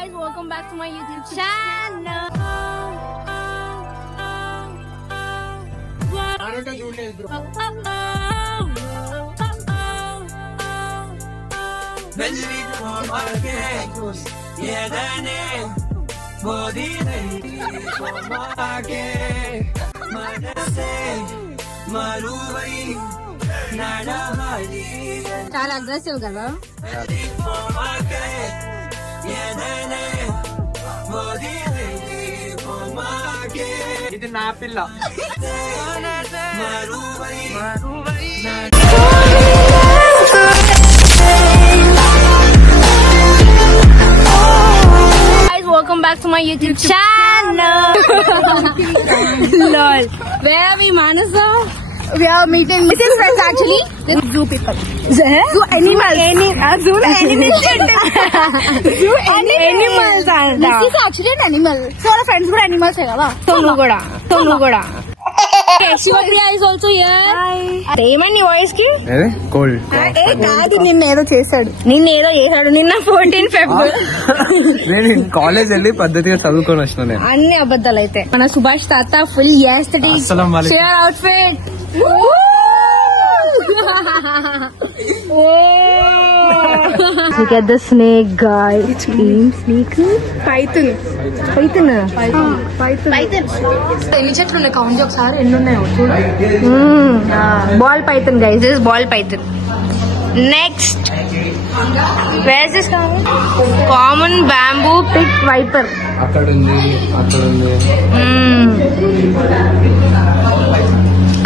Guys, welcome back to my YouTube channel. చాలా aggressive కదా. ఇది నా పిల్ల. Guys, welcome back to my YouTube channel. Lol. Where are we, Manasa? We are meeting friends actually. With zoo people. Zoo animals. Zoo animals. Zoo animals. This is actually an animal. So our friends కూడా animals ఏ కదా. Tonu కూడా. Shivapriya is also here. Hi. ఏమని voice కి? Cold. కాదు నిన్నేదో చేశాడు. నిన్న 14 February. నేను కాలేజ్ వెళ్ళి పద్ధతిగా చదువుకొని వచ్చిన. అన్ని అబద్ధాలు అయితే. మన సుభాష్ తాత full aesthetic share outfit. Look at the snake, guys. It's snake. Python. ఎన్ని చెట్లు ఉన్నాయి కౌంట్ ఒకసారి ఎన్ని ఉన్నాయో చూడు. Ball Python guys, this is ball python. Next, where is this coming? Common bamboo pit viper. అక్కడ ఉంది.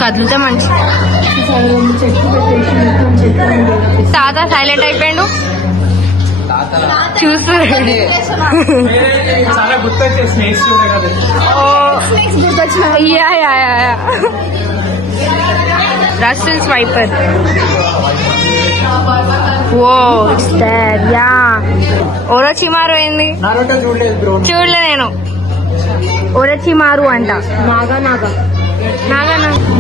కదులుతా మంచి. తాత సైలెంట్ అయిపోయాడు చూసు. చాలా గుర్తొచ్చే snakes Russell's viper. Oh it's that. Yeah Orochimaru ఏంది చూడలే నేను. ఓరోచిమారు అంట. నాగా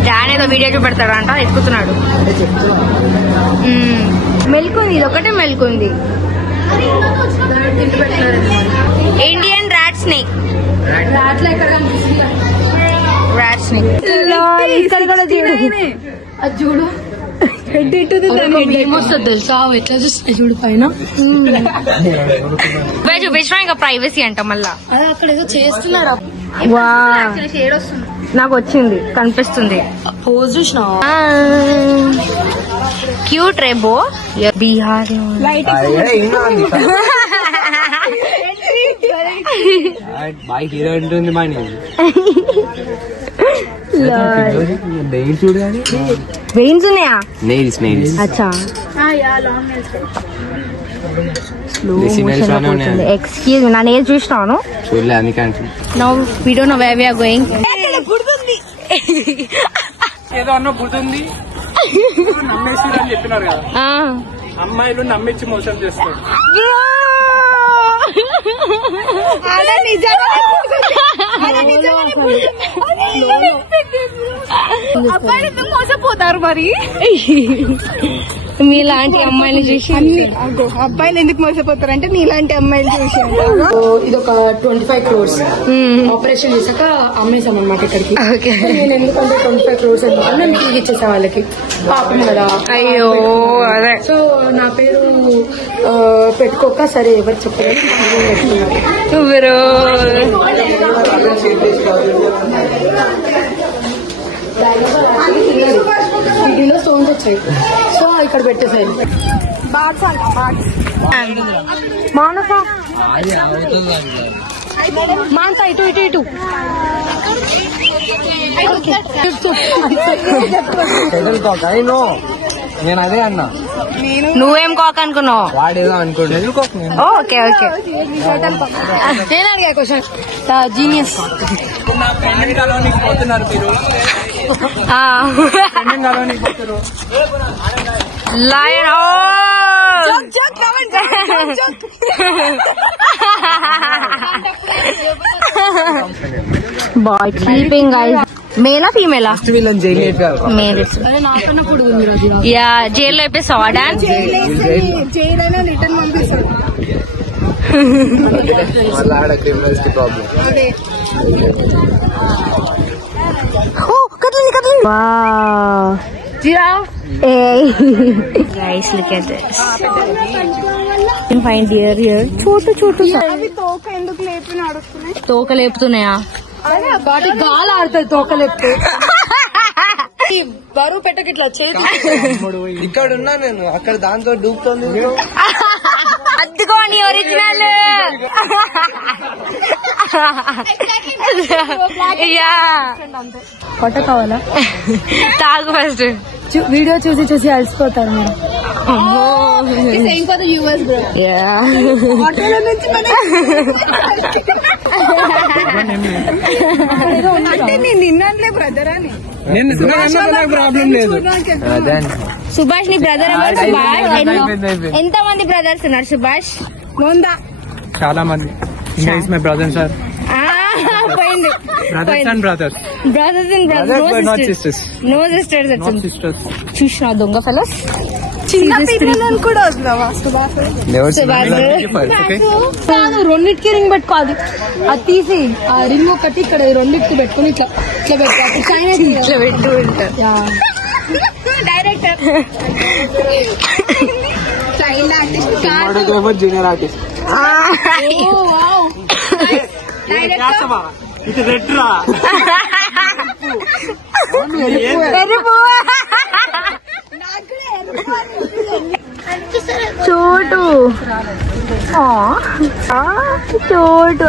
డాన్ ఏదో వీడియో చూపెడతాడంట. ఎక్కుతున్నాడు. మెల్కుంది. ఇది ఒకటే మెల్కుంది. Indian rat snake. ఇక్కడ కూడా చూడు. ఏమొస్తుంది తెలుసా ఎట్లా చూస్తే చూడు పైన. చూపించడం ఇంకా ప్రైవసీ అంట. మళ్ళా అక్కడ ఏదో చేస్తున్నారు. నాకు వచ్చింది కనిపిస్తుంది. క్యూట్ రేబో. బీహార్ బాయ్ హీరో ఉంటుంది. వెయిన్స్ ఉన్నాయా? నెయిల్స్. అచ్చా. ఎక్స్క్యూజ్ మీ, నా నెయిల్స్ చూసినాను. చూడలే అందుకే. Now we don't know where we are going. ఏదో అన్న గుర్తుంది నమ్మేసి అని చెప్పినారు కదా. అమ్మాయిలు నమ్మించి మోసం చేస్తారు. అబ్బాయిలు మోసపోతారు మరి. మీలాంటి అమ్మాయిని చూసి అబ్బాయిలు ఎందుకు మోసపోతారంటే నీలాంటి అమ్మాయిలు చూసి. ఇది ఒక 25 crores ఆపరేషన్ చేశాక అమ్మేసాం అనమాట ఇక్కడికి. నేను ఎందుకంటే 25 crores అని మీకు ఇచ్చేసా వాళ్ళకి. పాపం కదా. అయ్యో అదే. సో నా పేరు పెట్టుకోక సరే ఎవరు చెప్పారు కిడ్నీలో స్టోన్స్ వచ్చాయి. సో ఇక్కడ పెట్టేసాయి. మానస ఇటు నేను అదే అన్నా. నువ్వేం కాక అనుకున్నావు? వాడేదో అనుకోండి. ఓకే నేను అడిగా క్వశ్చన్. జీనియస్. నా ఫ్రెండ్ కలవనికి పోతున్నారు మీరు. కలవనికి పోతున్నారు. లయన్. Boy sleeping guys. మేలా ఫీమేలా? యా జైల్లో వేపేస్తావా డాన్స్? మళ్ళీ ఆడ criminals problem. Guys, look at this. You can find here. Chhotu తోక లేపుతున్నాయా? వాటి గాలి ఆడుతుంది తోక లేపితే. బరువు పెట్టకిట్లా చేతి. ఇక్కడ ఉన్నా నేను, అక్కడ దాంతో దూకుతుంది. అద్దుకోని ఒరిజినల్. కొట్ట కావాలా? తాగు ఫస్ట్. వీడియో చూసి అలసిపోతారు మీరు. నిన్నే బ్రదర్ అని ప్రాబ్లం లేదు. సుభాష్ నీ బ్రదర్ ఎవరు? సుభాష్ ఎంత మంది బ్రదర్స్ ఉన్నారు? సుభాష్ చాలా మంది. My brother sir. పోయింది. Brothers and brothers. Brothers and brothers. No sisters. చూసిన దొంగ ఫెలోస్. చిన్న పిల్లలను కూడా వదలవా? రెండింటికి రింగ్ పెట్టుకోవాలి. అది తీసి ఆ రింగ్ ఒకటి ఇక్కడ రెండింటికి పెట్టుకుని ఇట్లా ఇట్లా పెట్టు ఉంటారు. Director child artist, junior artist. ఇది రెడ్ రా. చోటు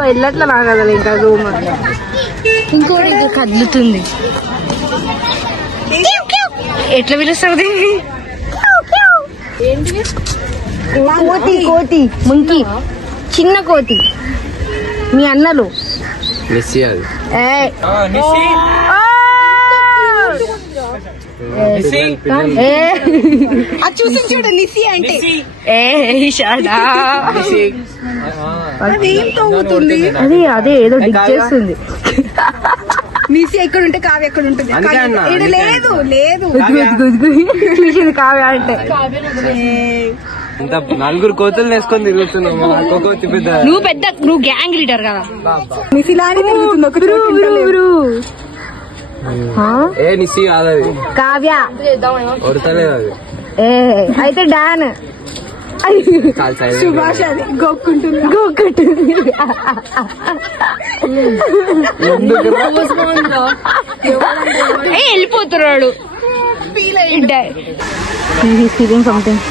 వెళ్ళట్లా నాకు కదా ఇంకా రూమ్. ఇంకోటి ఇది కదులుతుంది. ఎట్లా పిలుస్తుంది? కోతి ముంకి, చిన్న కోతి. మీ అన్నలు చూసి చూడు. నిసి అంటే అదే ఏదో డిగ్ చేస్తుంది. నిసి ఎక్కడ ఉంటే కావ్య ఎక్కడ ఉంటుంది. లేదు చూసింది కావ్య అంటే. నలుగురు కోతులు వేసుకొని తిరుగుతున్నాం. నువ్వు గ్యాంగ్ లీడర్ కదా. నిసిలాని ఏ నిసి కాదది, కావ్య. కొడతలేదు అది. అయితే డాన్. సుభాష్ అది గోక్కుంటుంది. వెళ్ళిపోతున్నాడు. సంథింగ్.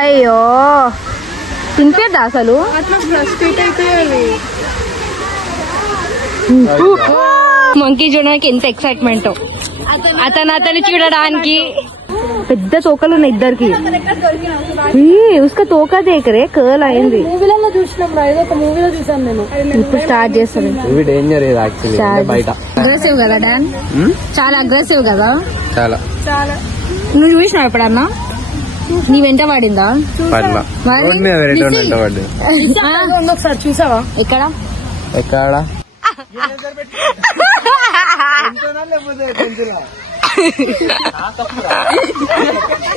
అయ్యో తినిపేద్దా అసలు? మంకీ చూడడానికి ఎంత ఎక్సైట్మెంట్. అతను చూడడానికి. పెద్ద తోకలు ఉన్నాయి ఇద్దరికి. ఉస్కా తోక దేకరే కర్ల్ అయింది. మూవీలలో చూసినాం, ఏదో ఒక మూవీలో చూసాను నేను. ఇప్పుడు స్టార్ట్ చేస్తాను. ఇవి డేంజర్ బయట. అగ్రెసివ్ కదా డాన్, చాలా అగ్రెసివ్ కదా. చాలా. నువ్వు చూసినావు ఎప్పుడన్నా? నీ వెంట పడిందా? ఒకసారి చూసావా? ఎక్కడ?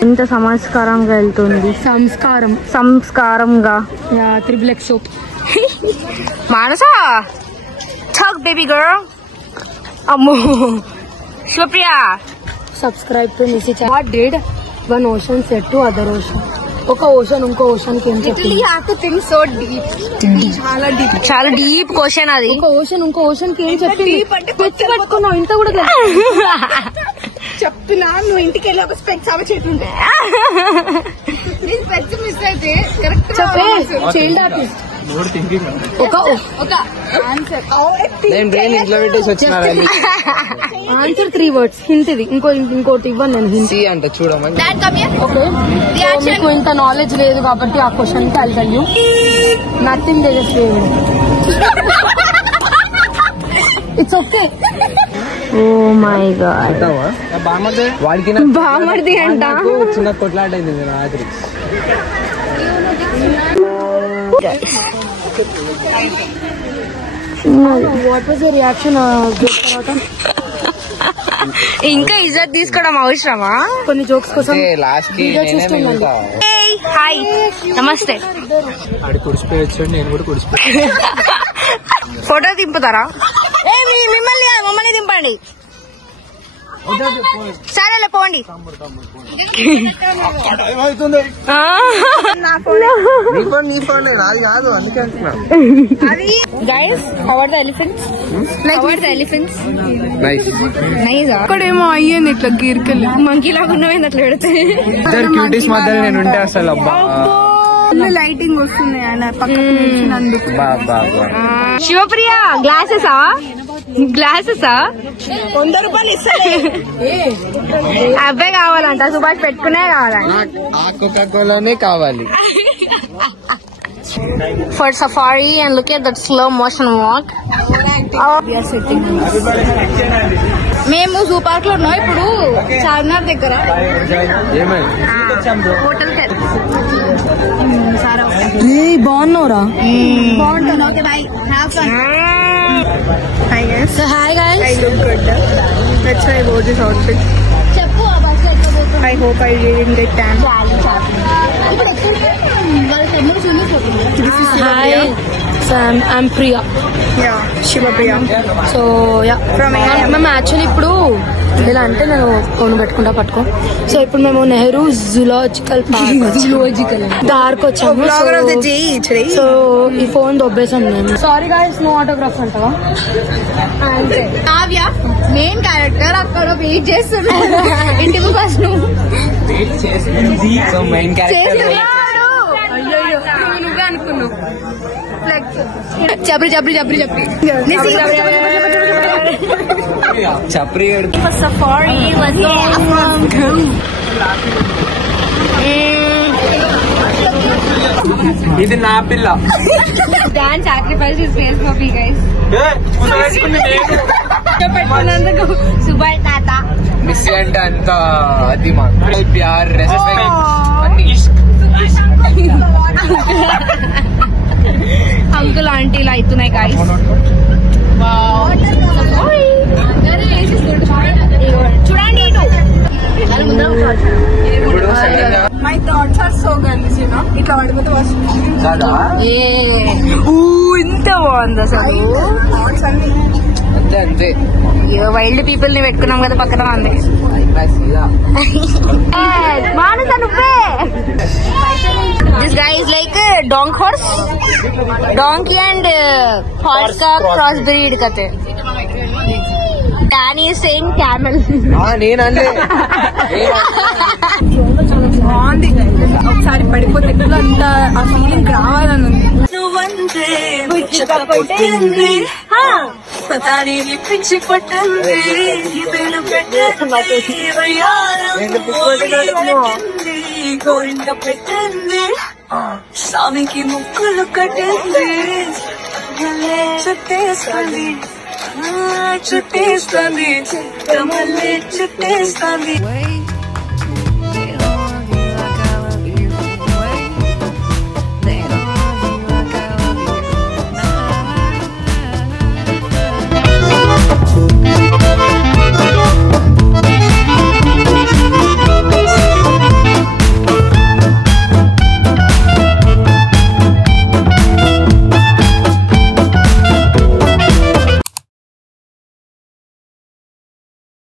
ఎంత సంస్కారంగా వెళ్తుంది. సంస్కారంగా. Triple X Manasa talk baby girl. అమ్మో శుప్రియా. సబ్స్క్రైబ్ టు నిసి. What did one ocean said to other ocean? ఒక ఓషన్ ఇంకో ఓషన్ కి ఏం చెప్పింది? చాలా డీప్ క్వశ్చన్ అది. ఒక ఓషన్ ఇంకో ఓషన్ కి ఏం చెప్పింది? పట్టుకున్నావు ఇంత కూడా చెప్పినా. నువ్వు ఇంటికి వెళ్ళి ఒక స్పెక్స్ అవ చెట్టుంటే మిస్ అయితే child artist. Answer 3 words. Hint ఇది. ఇంకోటి ఇవ్వను నేను. హింట్ అంటే చూడమని. మీకు ఇంత నాలెడ్జ్ లేదు కాబట్టి ఆ క్వశ్చన్ కి I'll tell you. Nothing Tejaswi. It's okay. Oh my god. వాడికి బామర్ది అంట. చిన్న కొట్లాటైంది రాత్రి. వాట్ వాజ్ యువర్ రియాక్షన్ తర్వాత? ఇంకా ఇజ్జత్ తీసుకోవడం అవసరమా? కొన్ని జోక్స్ కోసం లాస్ట్ వీడియో చూస్తున్నాను. హాయ్ నమస్తే. ఆడి కుడిచిపోయొచ్చు, నేను కూడా కుడిచిపోయా. ఫోటో దింపుతారా? మిమ్మల్ని మమ్మల్ని దింపండి. సరేలే పోండి. నీ ఫోన్ నాది కాదు, అందుకే అంటున్నా. Guys how are the elephants? How are the elephants? Nice. నైసా? ఇక్కడేమో అయ్యింది ఇట్లా గీరికలు మంకీ లాగా ఉన్నవి అట్లా పెడితే. ఇద్దరు క్యూటీస్ మధ్యలో నేను ఉంటే అసలు అబ్బా. లైటింగ్ వస్తుంది ఆయన పక్కకు. శివప్రియ గ్లాసెసా? గ్లాసెసా? 100 రూపాయలు ఇస్తాయి. అవే కావాలంట, సుభాష్ పెట్టుకునే కావాలంట. ఆ కోకా కోలానే కావాలి. For safari and look at that slow motion walk. మేము జూ పార్క్ లో ఉన్నాం ఇప్పుడు, చార్మినార్ దగ్గర హోటల్ బాగున్నావురా? బాగుంటుంది. Hi guys. That's why I wore this outfit. చెప్పు ఆ బస్ లో ఎక్కడ పోతుంది? I hope I didn't get tan. ఇప్పుడు Hi, I'm Priya. Yeah, Shiva Priya. So మేము యాక్చువల్లీ ఇప్పుడు ఎలా అంటే నేను ఫోన్ పెట్టుకుంటా పట్టుకో. సో ఇప్పుడు మేము నెహ్రూ జూలాజికల్ పార్క్ వచ్చాము. సో ఈ ఫోన్ దొబ్బేసాం మేము. సారీ గాయ్స్, నో ఆటోగ్రాఫ్ అంటావా? కావ్య మెయిన్ క్యారెక్టర్ అక్కడ వెయిట్ చేస్తున్నాడు. ఇంటికి ఫస్ట్ నువ్వు నువ్వే అనుకున్నావు. జబ్రి జబ్రి జబ్రి జబ్రి చప్రి safari was awesome. ఇది నా పిల్ల. Dan sacrificed his face for me, guys. Subhash తాత మిస్ అంటే అంత అది మా ప్యార్ రెస్పెక్ట్ అన్ని అంకుల్ ఆంటీలు అవుతున్నాయి గాయస్. చూడండి my thoughts are so girls, you know. ఇట్లా పడిపోతే ఇంత బాగుంది అసలు. అంతే అంతే. వైల్డ్ పీపుల్ ని పెట్టుకున్నాం కదా పక్కన మంది. మానస నువ్వే. This guy is like a donk horse, donkey and horse का cross breed कहते. Danny is saying camel. నేనంటే బాగుంది. ఒకసారి పడిపోతే అంత ఆ ఫీలింగ్ రావాలని ఉంది. స్వామికి ముక్కులు కట్టింది, చుట్టేస్తుంది చుట్టేస్తుంది, చుట్టేస్తుంది.